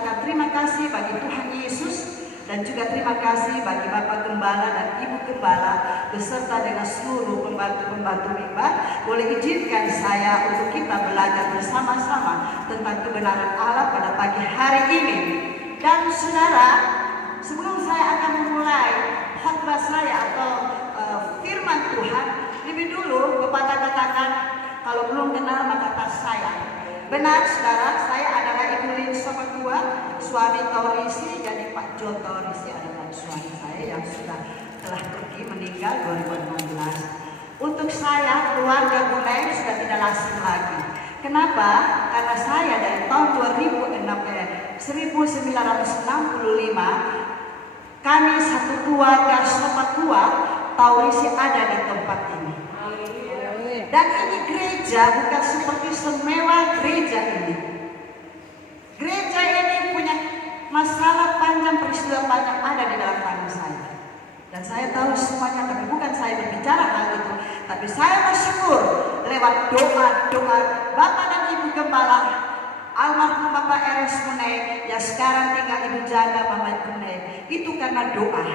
mengucapkan terima kasih bagi Tuhan Yesus dan juga terima kasih bagi Bapak Gembala dan Ibu Gembala beserta dengan seluruh pembantu-pembantu Mimba. Boleh izinkan saya untuk kita belajar bersama-sama tentang kebenaran Allah pada pagi hari ini. Dan saudara, sebelum saya akan memulai khotbah saya atau firman Tuhan, lebih dulu Bapak katakan kalau belum kenal maka tas saya. Benar saudara, saya adalah Ibu Lin Sopatua, suami Taurisi, jadi Pak John Taurisi adalah suami saya yang telah pergi meninggal 2016. Untuk saya, keluarga Bunai sudah tidak asing lagi. Kenapa? Karena saya dari tahun 1965 kami satu keluarga Sopatua Taurisi ada di tempat ini. Dan ini gereja bukan seperti semewah gereja ini. Gereja ini punya masalah panjang, peristiwa panjang ada di dalam tangan saya. Dan saya tahu semuanya, tapi bukan saya berbicara hal itu. Tapi saya bersyukur lewat doa-doa Bapak dan Ibu Gembala, almarhum Bapak Eres Munai, yang sekarang tinggal Ibu Janda Mama Munai. Itu karena doa.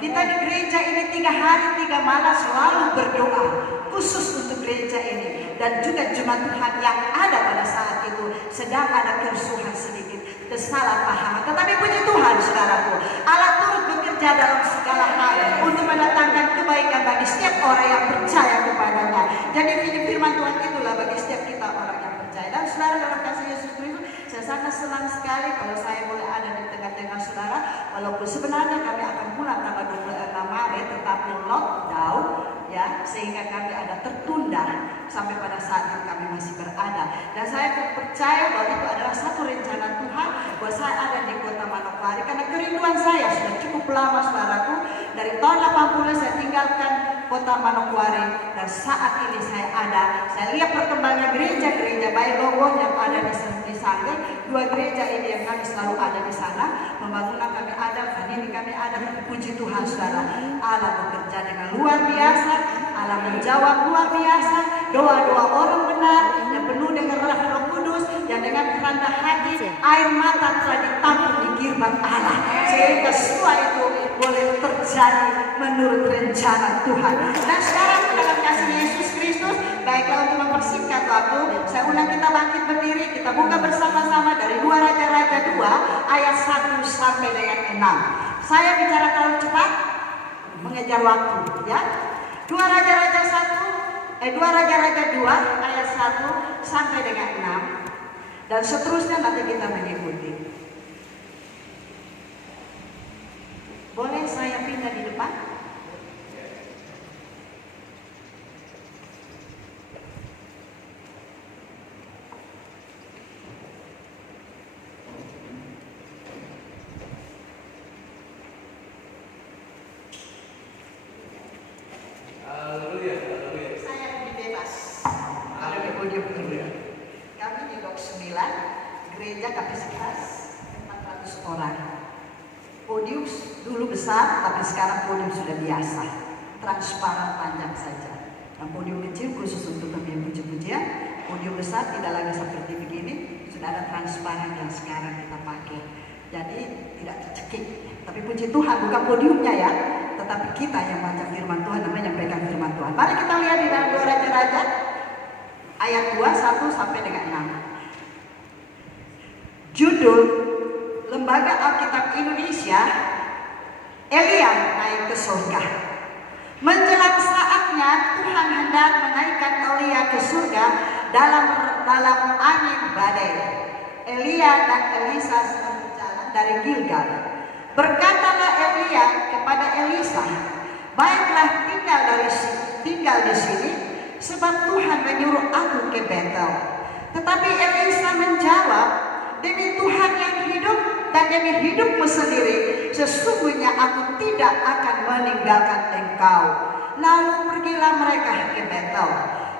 Kita di gereja ini 3 hari 3 malam selalu berdoa khusus untuk gereja ini, dan juga jemaat Tuhan yang ada pada saat itu sedang ada kerusuhan sedikit, kesalahpahaman. Tetapi puji Tuhan saudaraku, Allah turut bekerja dalam segala hal untuk mendatangkan kebaikan bagi setiap orang yang percaya kepadanya. Jadi firman Tuhan itulah bagi setiap kita orang yang percaya. Dan saudara, dalam kasih Yesus Kristus, saya sangat senang sekali kalau saya boleh ada di tengah-tengah saudara. Walaupun sebenarnya kami akan pulang tanggal 26 Maret, tetapi lockdown ya, sehingga kami ada tertunda sampai pada saat yang kami masih berada. Dan saya percaya bahwa itu adalah satu rencana Tuhan bahwa saya ada di kota Manokwari, karena kerinduan saya sudah cukup lama saudaraku. Dari tahun 80 saya tinggalkan kota Manokwari, dan saat ini saya lihat perkembangan gereja-gereja baik Logo yang ada di Sanggar, 2 gereja ini yang kami selalu ada di sana. Pembangunan kami ada, ini kami ada, tapi puji Tuhan saudara, Allah bekerja dengan luar biasa, Allah menjawab luar biasa doa-doa orang benar yang penuh dengan Roh Kudus, yang dengan kerendah hati air mata telah ditampung di girban Allah, sehingga semua itu boleh terjadi menurut rencana Tuhan. Dan sekarang dalam kasih Yesus Kristus, baiklah untuk mempersingkat waktu, saya undang kita bangkit berdiri, kita buka bersama-sama dari 2 Raja-Raja 2 ayat 1 sampai dengan 6. Saya bicara terlalu cepat, mengejar waktu ya. 2 Raja-Raja 2 ayat 1 sampai dengan 6, dan seterusnya nanti kita mengikuti. Boleh saya pindah di depan? Gereja kapasitas 400 orang. Podium dulu besar, tapi sekarang podium sudah biasa, transparan panjang saja. Dan podium kecil khusus untuk pemimpin puji-pujian. Podium besar tidak lagi seperti begini, sudah ada transparan yang sekarang kita pakai. Jadi tidak tercekik. Tapi puji Tuhan, bukan podiumnya ya, tetapi kita yang baca firman Tuhan dan menyampaikan firman Tuhan. Mari kita lihat di dalam 2 Raja-Raja ayat 2 1 sampai dengan 6. Judul Lembaga Alkitab Indonesia, Elia naik ke surga. Menjelang saatnya Tuhan hendak menaikkan Elia ke surga dalam angin badai. Elia dan Elisa sedang berjalan dari Gilgal. Berkatalah Elia kepada Elisa, baiklah tinggal di sini, sebab Tuhan menyuruh aku ke Betel. Tetapi Elisa menjawab, demi Tuhan yang hidup dan demi hidupmu sendiri, sesungguhnya aku tidak akan meninggalkan engkau. Lalu pergilah mereka ke Betel.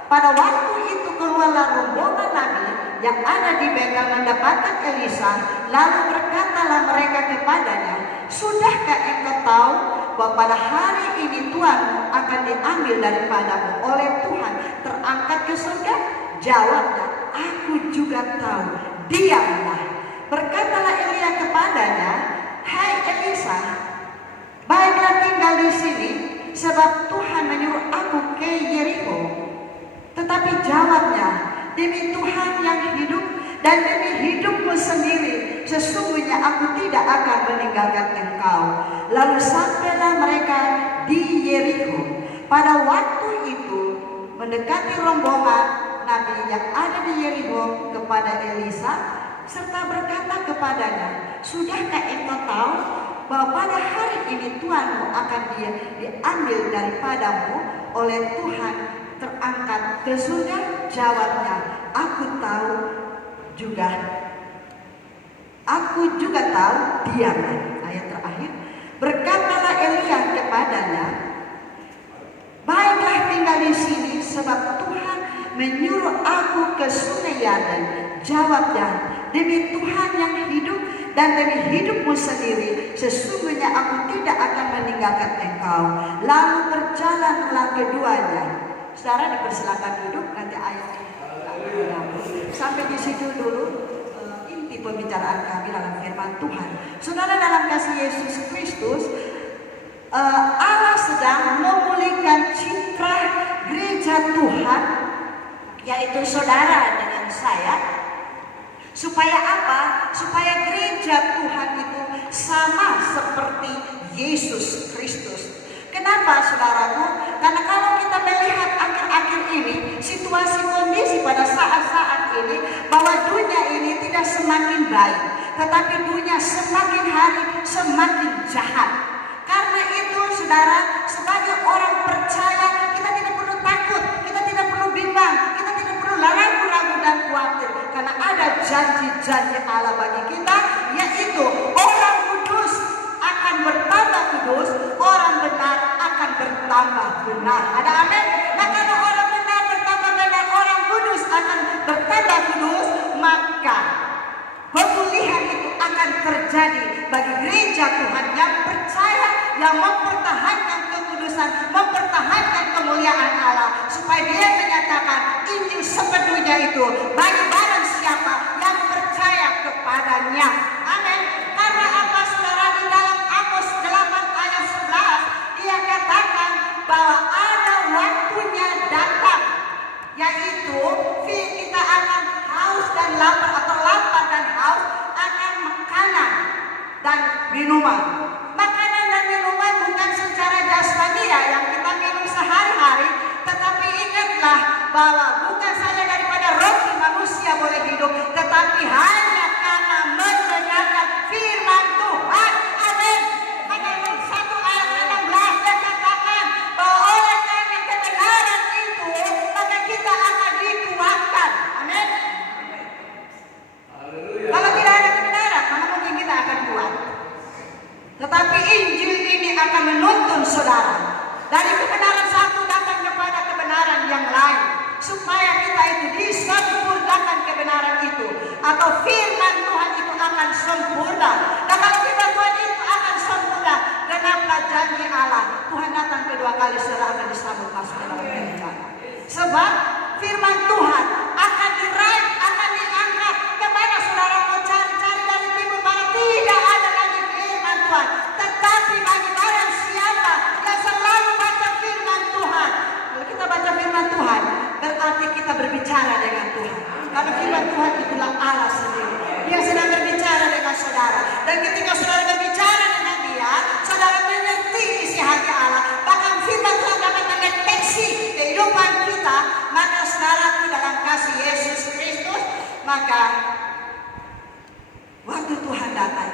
Pada waktu itu keluarlah rombongan nabi yang ada di Betel mendapatkan Elisa. Lalu berkatalah mereka kepadanya, sudahkah engkau tahu bahwa pada hari ini Tuhanmu akan diambil daripadamu oleh Tuhan, terangkat ke surga? Jawabnya, aku juga tahu. Diamlah. Berkatalah Elia kepadanya, "Hai Elisa, baiklah tinggal di sini, sebab Tuhan menyuruh aku ke Yeriko." Tetapi jawabnya, "Demi Tuhan yang hidup dan demi hidupmu sendiri, sesungguhnya aku tidak akan meninggalkan engkau." Lalu sampailah mereka di Yeriko. Pada waktu itu mendekati rombongan nabi yang ada di Yeriko kepada Elisa, serta berkata kepadanya, "Sudahkah engkau tahu bahwa pada hari ini Tuhanmu akan diambil daripadamu oleh Tuhan, terangkat ke surga?" Jawabnya, "Aku tahu juga. Aku juga tahu." Diamlah. Ayat terakhir. Berkatalah Elia kepadanya, "Baiklah tinggal di sini, sebab Tuhan menyuruh aku ke sungai Yarden." Jawabnya, "Demi Tuhan yang hidup dan demi hidupmu sendiri, sesungguhnya aku tidak akan meninggalkan engkau." Lalu berjalanlah keduanya. Saudara dipersilakan duduk, nanti ayat sampai di situ dulu inti pembicaraan kami dalam firman Tuhan. Saudara, dalam kasih Yesus Kristus, Allah sedang memulihkan citra gereja Tuhan, yaitu saudara dengan saya. Supaya apa? Supaya gereja Tuhan itu sama seperti Yesus Kristus. Kenapa, saudaraku? Karena kalau kita melihat akhir-akhir ini, situasi kondisi pada saat-saat ini, bahwa dunia ini tidak semakin baik, tetapi dunia semakin hari semakin jahat. Karena itu, saudara, sebagai orang percaya, kita tidak perlu takut, kita tidak perlu bimbang, kita tidak perlu ragu-ragu dan khawatir, karena ada janji-janji Allah bagi kita, yaitu orang kudus akan bertambah kudus, orang benar akan bertambah benar. Ada amin? Nah, kalau orang benar bertambah benar, orang kudus akan bertambah kudus, maka pemulihan itu akan terjadi bagi gereja Tuhan yang percaya, yang mempertahankan kekudusan, mempertahankan kemuliaan Allah, supaya dia menyatakan Injil sepenuhnya itu bagi barang siapa yang percaya kepadanya. Amin. Karena apa, saudara? Di dalam Amos 8 ayat 11 dia katakan bahwa ada waktunya datang, yaitu kita akan haus dan lapar, atau lapar dan haus akan makanan dan minuman. Makanan dan minuman bukan secara jasmania yang kita minum sehari-hari, tetapi ingatlah bahwa bukan saja daripada roti manusia boleh hidup, tetapi hanya karena mendengarkan firman Tuhan. Amin. Maka 1 ayat 16 dia katakan bahwa oleh karena kebenaran itu, maka kita akan dikuatkan. Amin. Kalau tidak ada kebenaran, mana mungkin kita akan kuat. Tetapi Injil ini akan menuntun saudara dari kebenaran satu datang kepada kebenaran yang lain, supaya kita itu disempurnakan kebenaran itu, atau firman Tuhan itu akan sempurna. Dan kalau firman Tuhan itu akan sempurna, kenapa janji Allah Tuhan datang kedua kali, saudara akan disambut masuk dalam kerajaan. Sebab firman Tuhan akan diraih, akan diangkat. Kemana saudara mau cari-cari dari timur barat? Tidak ada lagi firman Tuhan. Tetapi bagi barang siapa yang selalu baca firman Tuhan, kalau kita baca firman Tuhan, berarti kita berbicara dengan Tuhan. Karena firman Tuhan itulah Allah sendiri. Dia sedang berbicara dengan saudara. Dan ketika saudara berbicara dengan dia, saudara mengerti isi hati Allah. Bahkan firman Tuhan dapat mendeteksi kehidupan kita. Maka saudaraku dalam kasih Yesus Kristus, maka waktu Tuhan datang,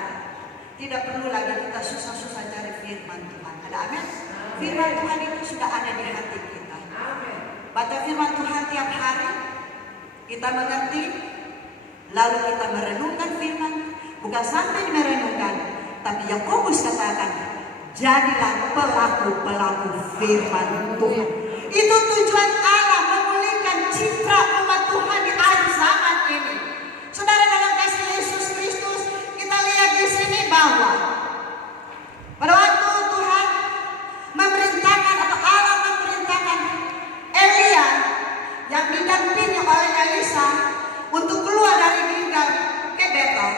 tidak perlu lagi kita susah-susah cari firman Tuhan. Ada amin? Firman Tuhan itu sudah ada di hati kita. Baca firman Tuhan tiap hari, kita mengerti, lalu kita merenungkan firman. Bukan sampai merenungkan, tapi Yakobus katakan, jadilah pelaku-pelaku firman Tuhan. Itu tujuan Allah, memulihkan citra umat Tuhan di akhir zaman ini. Saudara, dalam kasih Yesus Kristus, kita lihat di sini bahwa pada waktu Tuhan memerintahkan, atau Allah memerintahkan Elia yang didampingi oleh Elisa untuk keluar dari Gilgal ke Betel,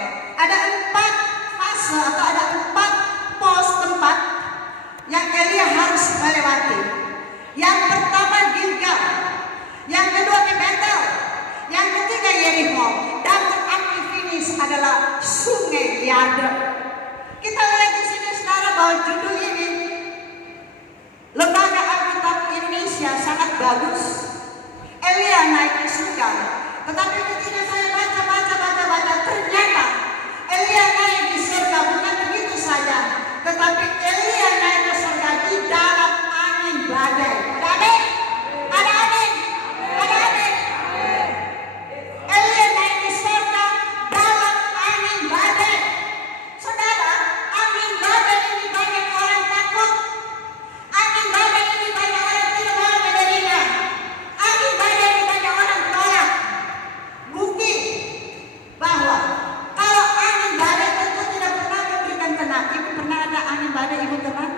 Yang pertama Gilgal, yang kedua ke Betel, yang ketiga Yeriko, dan terakhir finish adalah Sungai Yarden. Kita lihat di sini saudara bahwa judul ini Lembaga Alkitab Indonesia sangat bagus. Elia naik ke surga. Tetapi ketika saya baca, ternyata Elia naik di surga bukan begitu saja, tetapi Elia naik ke surga di dalam angin badai. Ada amin? Ada amin? Ada amin? Elia naik di surga dalam angin badai. Saudara, angin badai ini banyak orang takut. Angin badai ini banyak orang tidak mau menerima. Angin badai ini banyak orang tolak. Bukti bahwa kalau angin badai tentu tidak pernah memberikan tenang. Ibu pernah ada angin badai, ibu tenang?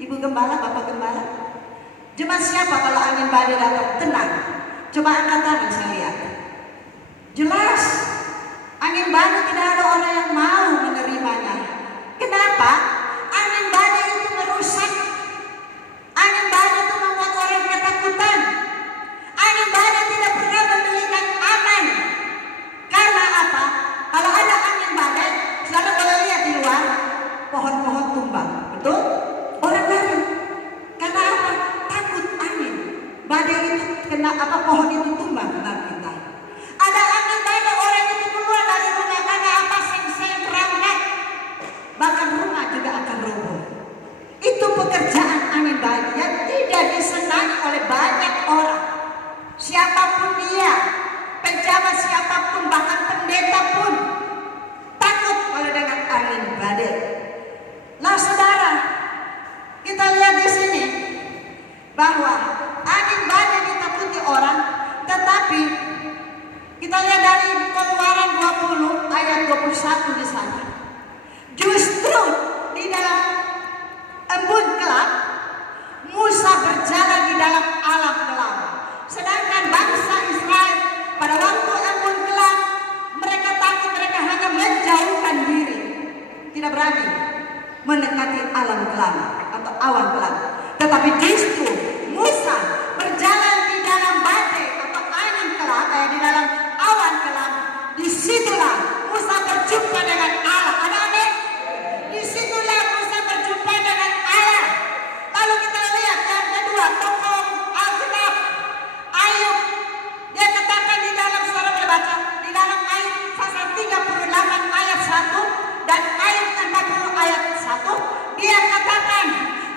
Ibu gembala, bapak gembala? Jemaat siapa kalau angin badai datang tenang? Coba angkat tangan saya lihat. Jelas angin badai tidak ada orang yang mau menerimanya. Kenapa? Angin badai itu merusak. Angin badai itu membuat orang ketakutan. Angin badai tidak pernah memberikan aman. Karena apa? Kalau ada angin badai, saudara boleh lihat di luar, pohon-pohon tumbang. Betul? Orang lari. Karena apa? Takut angin badai itu kena apa, pohon itu tumbang kena kita. Ada angin badai, orang itu keluar dari rumah karena apa? Seng-seng terangkat. Bahkan rumah juga akan roboh. Itu pekerjaan angin badai yang tidak disenangi oleh banyak orang. Siapapun dia, pejabat siapapun, bahkan pendeta pun takut kalau dengan angin badai. Nah saudara, kita lihat di sini bahwa angin badai ditakuti orang, tetapi kita lihat dari Keluaran 20 ayat 21 di sana. Justru di dalam embun gelap, Musa berjalan di dalam alam gelap. Sedangkan bangsa Israel pada waktu embun gelap, mereka takut, mereka hanya menjauhkan diri, tidak berani mendekati alam gelap atau awan gelap. Tetapi justru Musa berjalan di dalam badai atau angin gelap, di dalam awan gelap. Disitulah Musa berjumpa dengan Allah. Ada amin? Disitulah Musa berjumpa dengan Allah. Lalu kita lihat yang kedua, tokoh Alkitab Ayub. Dia katakan di dalam, saudara boleh baca di dalam Ayub pasal 38 ayat 1 dan Ayub 40 ayat 1. Dia katakan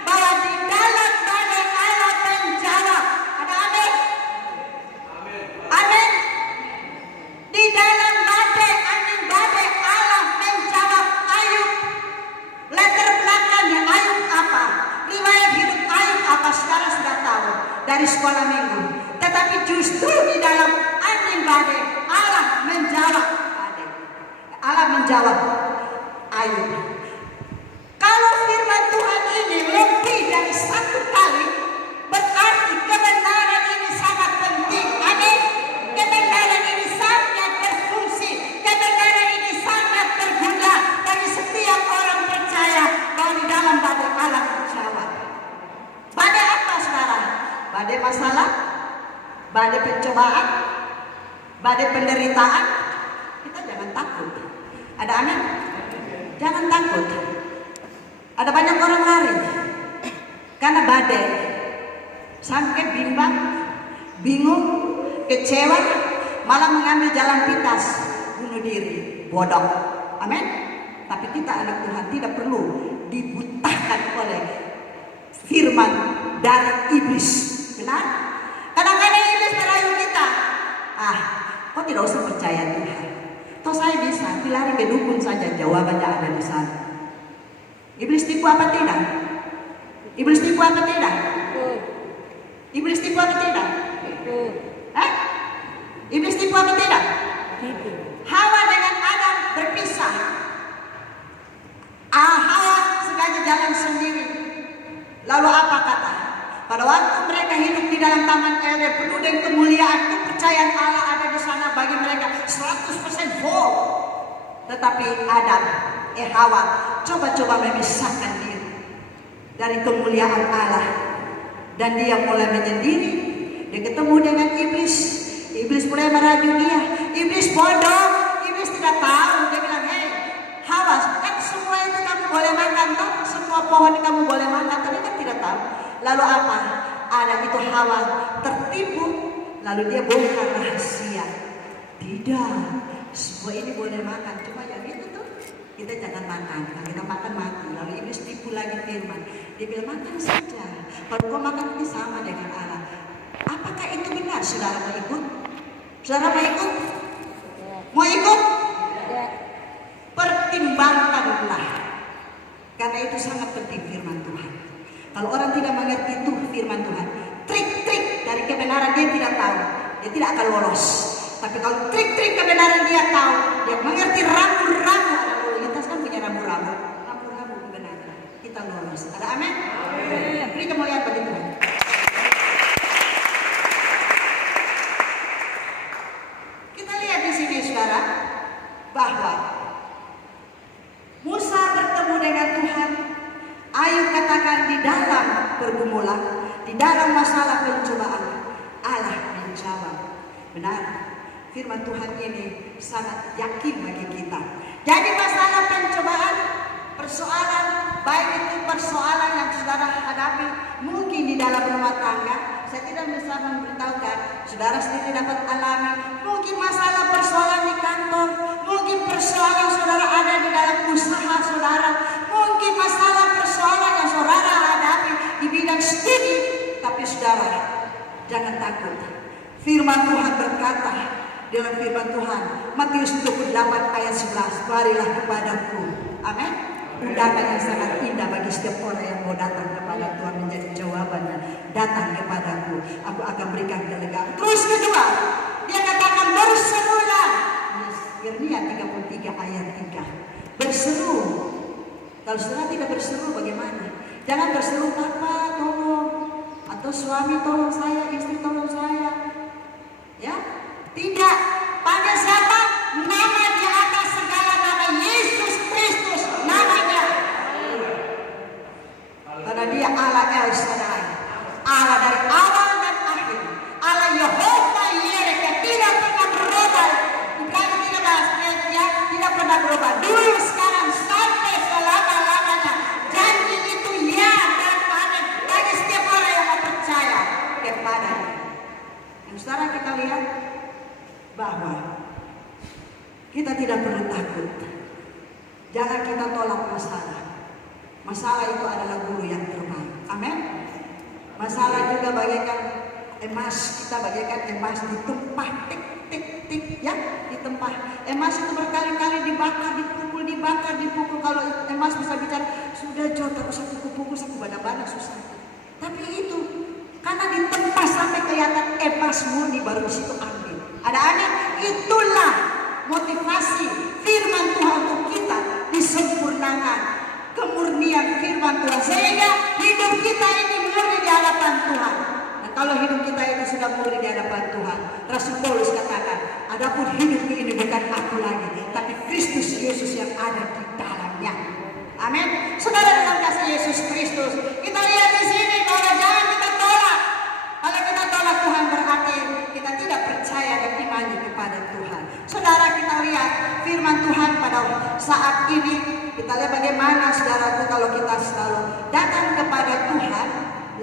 bahwa di dalam badai Allah menjawab. Ada amin? Amin. Di dalam badai, angin badai, Allah menjawab Ayub. Latar belakangnya Ayub apa? Riwayat hidup Ayub apa? Saudara sudah tahu dari sekolah minggu. Tetapi justru di dalam angin badai Allah menjawab badai. Allah menjawab Ayub. Kalau firman Tuhan ini lebih dari satu kali, berarti kebenaran ini sangat penting. Amin. Kebenaran ini sangat berfungsi. Kebenaran ini sangat berguna bagi setiap orang percaya bahwa di dalam badai Allah menjawab. Badai apa saudara? Badai masalah, badai pencobaan, badai penderitaan. Kita jangan takut. Ada amin? Jangan takut. Ada banyak orang lari karena badai, sampai bimbang, bingung, kecewa, malah mengambil jalan pintas, bunuh diri, bodoh. Amin. Tapi kita anak Tuhan tidak perlu dibutakan oleh firman dari iblis. Benar? Kadang-kadang iblis merayu kita. Kau tidak usah percaya Tuhan. Toh saya bisa, dilari ke dukun saja, jawabannya ada di sana. Iblis tipu apa tidak? Iblis tipu apa tidak? Iblis tipu apa tidak? Iblis tipu apa tidak? Hawa dengan Adam berpisah. Hawa sengaja jalan sendiri. Lalu apa kata? Pada waktu mereka hidup di dalam taman Eden penuh dengan kemuliaan, kepercayaan Allah ada di sana bagi mereka 100% full. Tetapi Adam, Hawa coba-coba memisahkan diri dari kemuliaan Allah. Dan dia mulai menyendiri. Dia ketemu dengan iblis. Iblis mulai merayu dia. Iblis bodoh. Iblis tidak tahu. Dia bilang, hei Hawa, kan semua itu kamu boleh makan toh? Semua pohon kamu boleh makan. Tapi kan tidak tahu. Lalu apa? Ada itu Hawa tertipu. Lalu dia bongkar rahasia. Tidak, semua ini boleh makan. Cuma yang itu tuh kita jangan makan. Kalau kita makan mati. Lalu iblis tipu lagi firman. Dia bilang makan saja. Kalau kau makan ini sama dengan Allah. Apakah itu benar? Saudara mau ikut? Saudara mau ikut? Mau ikut? Pertimbangkanlah. Karena itu sangat penting firman Tuhan. Kalau orang tidak mengerti tuh firman Tuhan, trik-trik dari kebenaran dia tidak tahu, dia tidak akan lolos. Tapi kalau trik-trik kebenaran dia tahu, dia mengerti rambu-rambu. Ada lalu lintas kan punya rambu-rambu. Rambu-rambu kebenaran. Kita lolos. Ada amin? Amin. Beri kemuliaan bagi Tuhan. Kita lihat di sini saudara, bahwa Musa bertemu dengan Tuhan. Ayub katakan di dalam pergumulan, di dalam masalah pencobaan, Allah menjawab. Benar. Firman Tuhan ini sangat yakin bagi kita. Jadi masalah pencobaan, persoalan, baik itu persoalan yang saudara hadapi mungkin di dalam rumah tangga. Saya tidak bisa memberitahukan, saudara sendiri dapat alami. Mungkin masalah persoalan di kantor, mungkin persoalan saudara ada di dalam usaha saudara, mungkin masalah persoalan yang saudara hadapi di bidang studi. Tapi saudara, jangan takut. Firman Tuhan berkata, dalam firman Tuhan Matius 28 ayat 11, marilah kepadaku. Amin. Undangan yang sangat indah bagi setiap orang yang mau datang kepada Tuhan menjadi jawabannya. Datang kepadaku, aku akan berikan kelegaan. Terus kedua, dia katakan berserulah. Yeremia 33 ayat 3. Berseru. Kalau saudara tidak berseru bagaimana? Jangan berseru, Papa tolong, atau suami tolong saya, istri tolong saya. Ya, tidak. Pada siapa? Nama di atas segala nama, Yesus Kristus namanya. Karena dia Allah El Shaddai, Allah dari awal dan akhir, Allah Yehova Yireh, tidak pernah berubah. Ibrani 13 dia tidak pernah berubah. Dulu, sekarang, sampai selama-lamanya. Janji itu ya dan amin bagi setiap orang yang mau percaya kepadanya. Yang saudara kita lihat bahwa kita tidak perlu takut. Jangan kita tolak masalah. Masalah itu adalah guru yang terbaik. Amin. Masalah juga bagaikan emas. Kita bagaikan emas ditumpah tik tik tik ya, ditumpah. Emas itu berkali-kali dibakar, dipukul. Kalau emas bisa bicara, sudah jauh tak usah pukul, saku bana-bana susah. Tapi itu karena ditempah sampai kelihatan emas murni, baru di situ ambil. Ada aneh, itulah motivasi firman Tuhan untuk kita disempurnakan, kemurnian firman Tuhan, sehingga hidup kita ini murni di hadapan Tuhan. Dan kalau hidup kita itu sudah murni di hadapan Tuhan, Rasul Paulus katakan, adapun hidup ini bukan aku lagi, tapi Kristus Yesus yang ada di dalamnya. Amin. Saudara dalam kasih Yesus Kristus, kita lihat di sini bahwa jangan kita tolak. Kalau kita tolak Tuhan berarti kita tidak percaya dan imani kepada Tuhan. Saudara, kita lihat firman Tuhan pada saat ini. Kita lihat bagaimana saudaraku kalau kita selalu datang kepada Tuhan,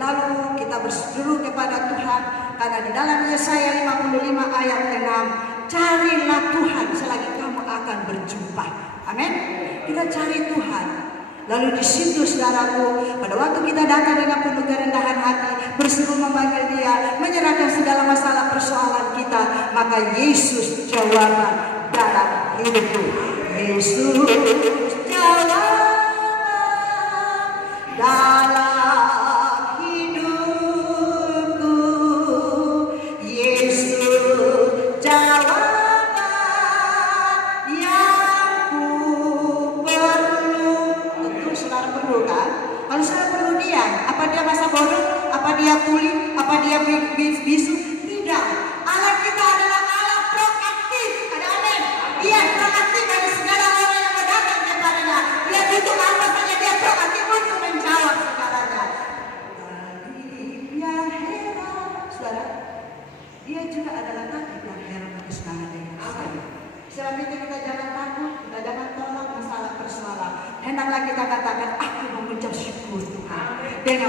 lalu kita berseru kepada Tuhan. Karena di dalam Yesaya 55 ayat 6, carilah Tuhan selagi kamu akan berjumpa. Amin. Kita cari Tuhan. Lalu di situ saudaraku, pada waktu kita datang dengan penuh kerendahan hati, berseru memanggil Dia, menyerahkan segala masalah persoalan kita, maka Yesus jawaban dalam hidupku. Yesus jawaban dalam hidupku. Yesus jawaban yang ku perlu. Tentu saudara perlu kan? Kalau saudara perlu Dia, apa Dia masa bodoh? Apa Dia tuli? Apa Dia bisu? Tidak. Allah kita adalah Allah proaktif. Ada amin. Dia proaktif dari segala orang yang datang kepadanya. Dia butuh apa saja, Dia proaktif untuk menjawab segalanya.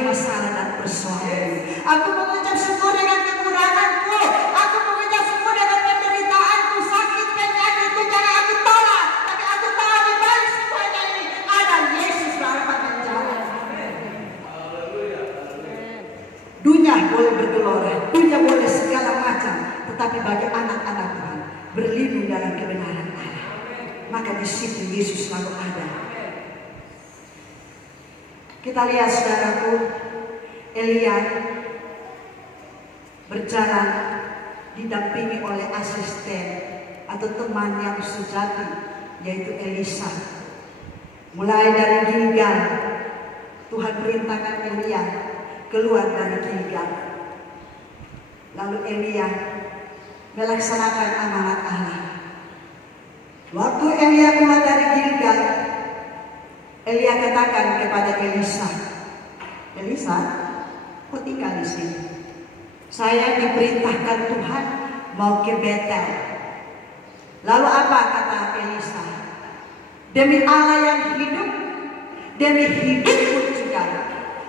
masalah dan persoalan. Aku mengucap syukur dengan kekuranganku. Aku mengucap syukur dengan penderitaanku, sakit, penyakit itu jangan aku tolak. Tapi aku tahu di balik semuanya ini ada Yesus harapan dan jalan. Dunia boleh bergelora, dunia boleh segala macam, tetapi bagi anak-anak Tuhan berlindung dalam kebenaran Allah, maka di situ Yesus selalu ada. Kita lihat saudaraku, Elia berjalan didampingi oleh asisten atau teman yang sejati, yaitu Elisa. Mulai dari Gilgal, Tuhan perintahkan Elia keluar dari Gilgal. Lalu Elia melaksanakan amanat Allah. Waktu Elia keluar dari Gilgal, Elia katakan kepada Elisa, Elisa, kau tinggal di sini. Saya diperintahkan Tuhan mau ke Betel. Lalu apa kata Elisa? Demi Allah yang hidup, demi hidupku juga,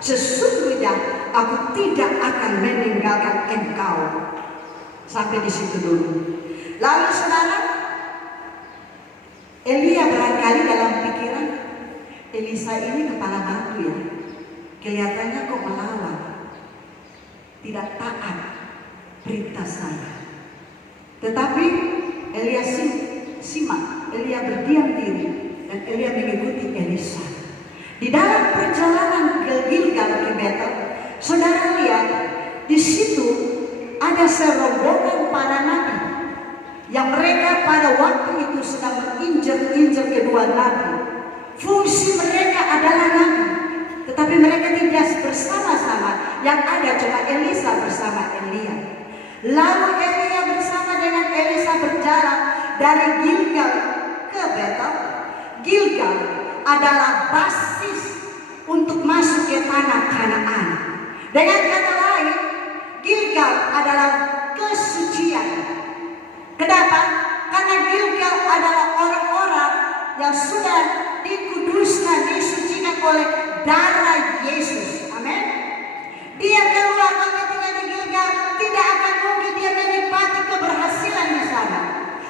sesungguhnya aku tidak akan meninggalkan engkau. Sampai di situ dulu. Lalu saudara, Elia barangkali dalam pikiran, Elisa ini kepala batu ya, kelihatannya kok melawan, tidak taat perintah saya. Tetapi Elia simak, Elia berdiam diri dan Elia mengikuti Elisa. Di dalam perjalanan ke Gilgal ke Betel, saudara lihat di situ ada serombongan para nabi yang mereka pada waktu itu sedang menginjak-injak kedua nabi. Fungsi mereka adalah nabi, tetapi mereka tidak bersama-sama. Yang ada cuma Elisa bersama Elia. Lalu Elia bersama dengan Elisa berjalan dari Gilgal ke Betel. Gilgal adalah basis untuk masuk ke tanah Kanaan. Dengan kata lain, Gilgal adalah kesucian. Kenapa? Karena Gilgal adalah orang-orang yang sudah dikuduskan, disucikan oleh darah Yesus. Amin. Dia keluar ketika di Gilgal, tidak akan mungkin dia menikmati keberhasilan di sana.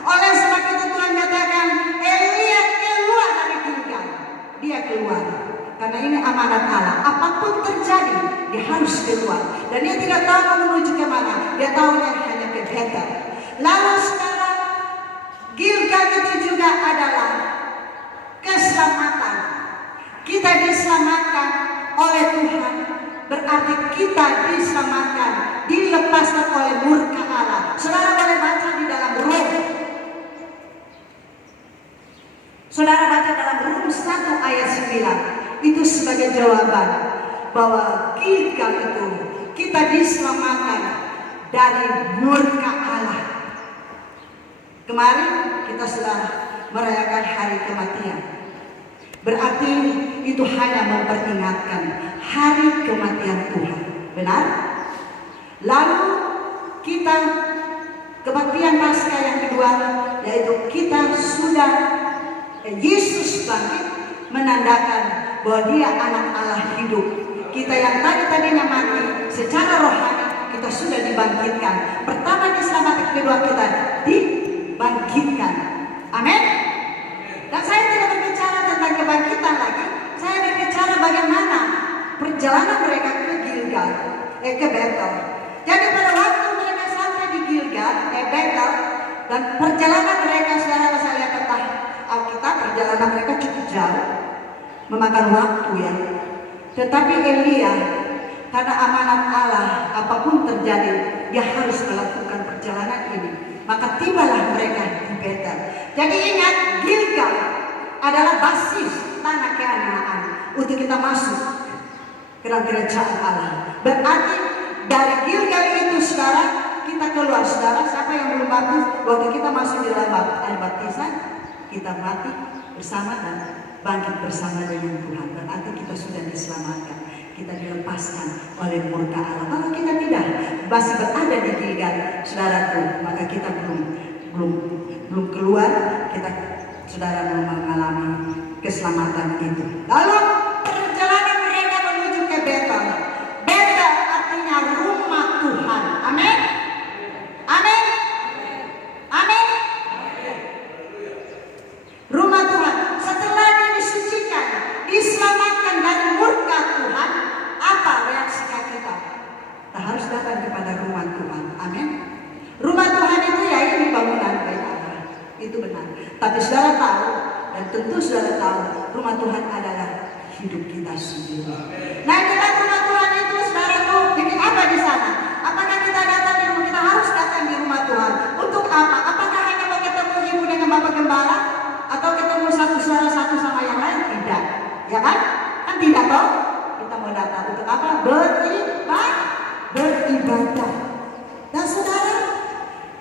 Oleh sebab itu Tuhan katakan, Elia keluar dari Gilgal. Dia keluar karena ini amanat Allah. Apapun terjadi, dia harus keluar. Dan dia tidak tahu menuju kemana. Dia tahu hanya ke Betel. Lalu sekarang Gilgal itu juga adalah keselamatan. Kita diselamatkan oleh Tuhan, berarti kita diselamatkan, dilepaskan oleh murka Allah. Saudara boleh baca di dalam Rom. Saudara baca dalam Rom 1 ayat 9. Itu sebagai jawaban bahwa Gilgal itu kita diselamatkan dari murka Allah. Kemarin kita sudah merayakan hari kematian. Berarti itu hanya memperingatkan hari kematian Tuhan. Benar? Lalu kita kematian Paskah yang kedua, yaitu kita sudah Yesus bangkit, menandakan bahwa dia anak Allah hidup. Kita yang tadinya mati secara rohani, kita sudah dibangkitkan. Pertama diselamatkan, kedua kita dibangkitkan. Amin. Dan saya tidak berbicara tentang kebangkitan lagi. Saya berbicara bagaimana perjalanan mereka ke Gilgal, ke Betel. Jadi pada waktu mereka sampai di Gilgal, Betel, dan perjalanan mereka, saudara saya lihat tentang Alkitab, perjalanan mereka cukup jauh, memakan waktu ya. Tetapi Elia, karena amanat Allah, apapun terjadi, dia harus melakukan perjalanan ini. Maka tibalah mereka di Betel. Jadi ingat, Gilgal adalah basis tanah Kanaan untuk kita masuk ke dalam kerajaan Allah. Berarti dari Gilgal itu sekarang kita keluar. Saudara, siapa yang belum baptis, waktu kita masuk di dalam air baptisan, kita mati bersama dan bangkit bersama dengan Tuhan. Berarti kita sudah diselamatkan, kita dilepaskan oleh murka Allah. Kalau kita tidak masih berada di Gilgal, saudaraku, maka kita belum keluar, kita saudara mengalami keselamatan itu. Lalu perjalanan mereka menuju ke Betel. Itu benar. Tapi saudara tahu, dan tentu saudara tahu, rumah Tuhan adalah hidup kita sendiri. Nah, di dalam rumah Tuhan itu saudara tuh bikin apa di sana? Apakah kita datang di rumah, kita harus datang di rumah Tuhan? Untuk apa? Apakah hanya mau ketemu ibu dengan bapak gembala? Atau ketemu satu saudara satu sama yang lain? Tidak. Ya kan? Kan tidak toh? Kita mau datang untuk apa? Beribadah. Dan saudara,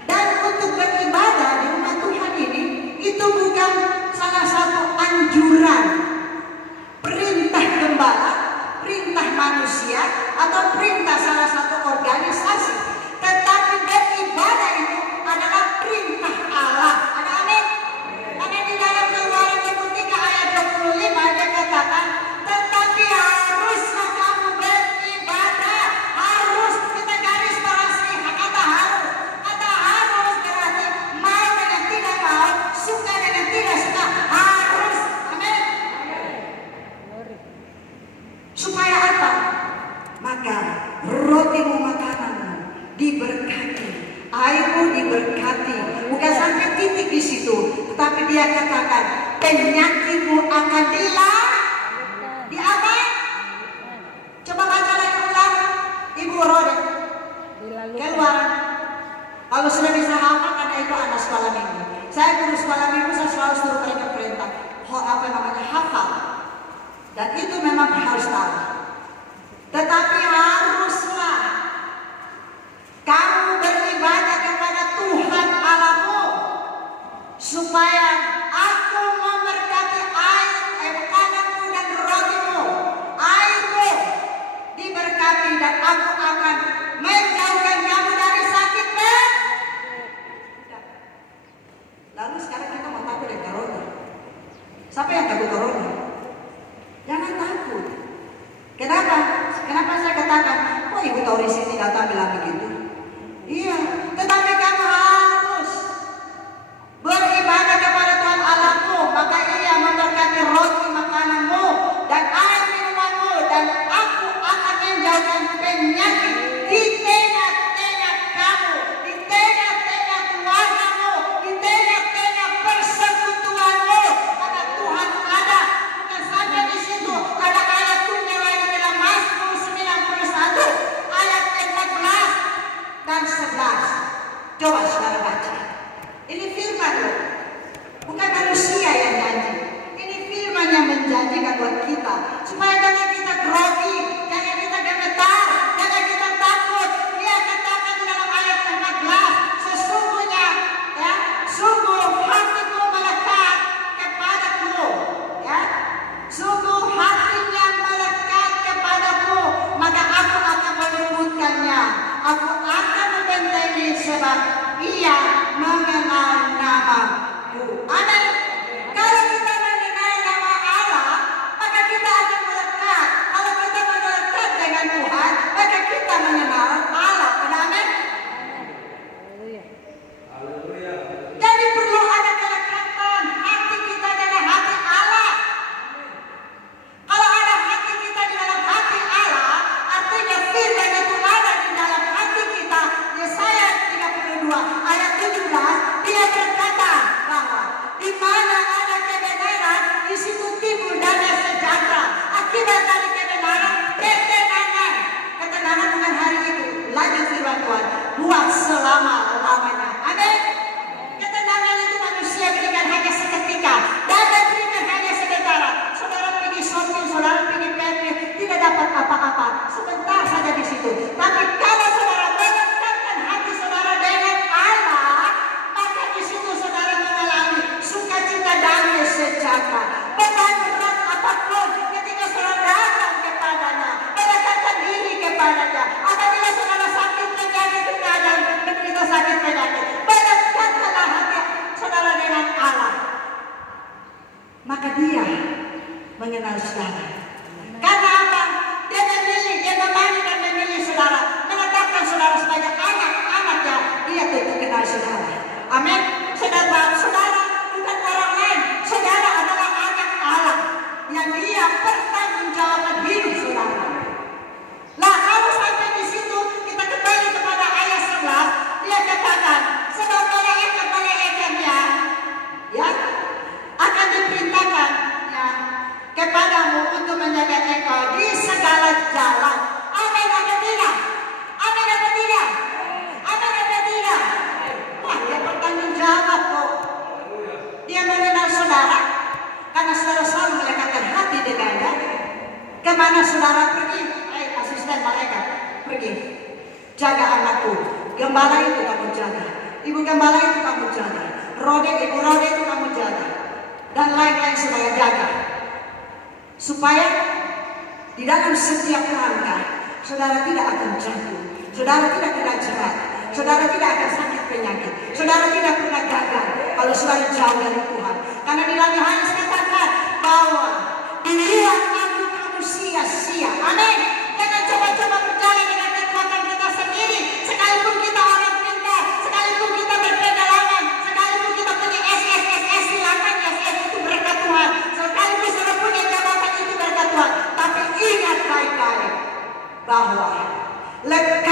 dan untuk beribadah di rumah Tuhan ini, itu bukan salah satu anjuran, perintah gembala, perintah manusia, atau perintah salah satu organisasi. Tetapi beribadah itu adalah perintah Allah. Ada amin? Karena di dalam Keluaran 23 ayat 25 dia katakan, tetapi haruslah kamu beribadah. Harus, kita garis bawahi kata harus. Kata harus berarti mau dengan tidak mau, suka dengan tidak suka, harus. Amin. Supaya apa? Maka rotimu, makananmu diberkati, airmu diberkati. Bukan sampai titik di situ, tetapi dia katakan penyakitmu akan di apa? Coba baca lagi ulang, Ibu Rode. Keluaran. Kalau sudah bisa hafal, karena itu anak sekolah minggu. Saya guru sekolah minggu, saya selalu suruh mereka perintah, hafal. Dan itu memang harus tahu. Tetapi haruslah kamu beribadah kepada Tuhan Allahmu, supaya aku memberkati makananmu dan rotimu, airmu diberkati, dan aku akan menjauhkan kamu dari sakit. Lalu sekarang kita mau takut dengan corona. Siapa yang takut corona? Jangan takut. Kenapa? Kenapa saya katakan, kok Ibu Tauri Siti datang bilang begitu? Iya, tetapi kamu harus beribadah kepada Tuhan Allahmu, maka Ia memberkati roti makananmu dan air minumanmu, dan aku akan menjauhkan penyakit di tengah-tengah kamu, di tengah-tengah keluargamu, di tengah-tengah persekutuanmu. Karena Tuhan ada. Bukan sampai di situ, ada ayat punya lagi dalam Mazmur 91 ayat 14 dan 11. Coba saudara baca. Ini firman loh, bukan manusia yang janji. Ini firman yang menjanjikan buat kita, supaya jangan kita grogi, jangan kita gemetar, jangan kita takut. Dia katakan di dalam ayat 14, sesungguhnya ya, sungguh hatiku melekat kepadaku, ya, sungguh hatinya melekat kepadaku, maka aku akan melembutkannya, aku akan membentengi, sebab Ia mengenal namaku. Amin. Kalau kita mengenal nama Allah, maka kita akan melekat. Kalau kita melekat dengan Tuhan, maka kita mengenal Allah. Amin. Jadi perlu ada kelekatan. Hati kita adalah hati Allah. Kalau ada hati kita di dalam hati Allah, artinya firman itu ada di dalam hati kita. Yesaya 32 ayat 17, dia berkata bahwa di mana ada kebenaran, di situ timbul damai sejahtera. Akibat dari kebenaran, ketenangan. Ketenangan bukan hari itu. Lanjut firman Tuhan, buat selama-lamanya. Amin. Ketenangan itu manusia berikan hanya seketika, damai berikan hanya sementara. Saudara pergi shopping, saudara pergi pantry, tidak dapat apa-apa, sebentar saja di situ. Tapi kalau saudara melekatkan hati saudara dengan Allah, maka di situ saudara mengalami sukacita damai sejahtera. Beban berat apapun, ketika saudara datang kepadanya, mendekatkan diri kepadanya. Apabila saudara sakit penyakit, dan menderita sakit penyakit, mendekatkanlah hati saudara dengan Allah, maka Dia mengenal saudara. Karena apa? Dia memilih, dia memanggil dan memilih saudara, menetapkan saudara sebagai anak-anaknya. Dia tentu kenal saudara. Amin. Saudara bukan orang lain. Saudara adalah anak Allah yang Dia pertanggungjawabkan hidup saudara. Lah kalau sampai begini, jaga anakku, gembala itu kamu jaga, ibu gembala itu kamu jaga, ibu rode itu kamu jaga, dan lain-lain saudara jaga, supaya di dalam setiap langkah saudara tidak akan jatuh, saudara tidak kena jerat, saudara tidak akan sakit penyakit, saudara tidak pernah gagal kalau saudara jauh dari Tuhan. Karena di dalam Yohanes katakan bahwa dilihat aku kamu sia-sia. Amin. Jangan coba-coba berjalan dengan kekuatan kita sendiri. Sekalipun kita orang pintar, sekalipun kita berpengalaman, sekalipun kita punya SSSS, silakan SS itu berkat Tuhan. Sekalipun sudah punya jabatan itu berkat Tuhan. Tapi ingat baik-baik bahwa lekat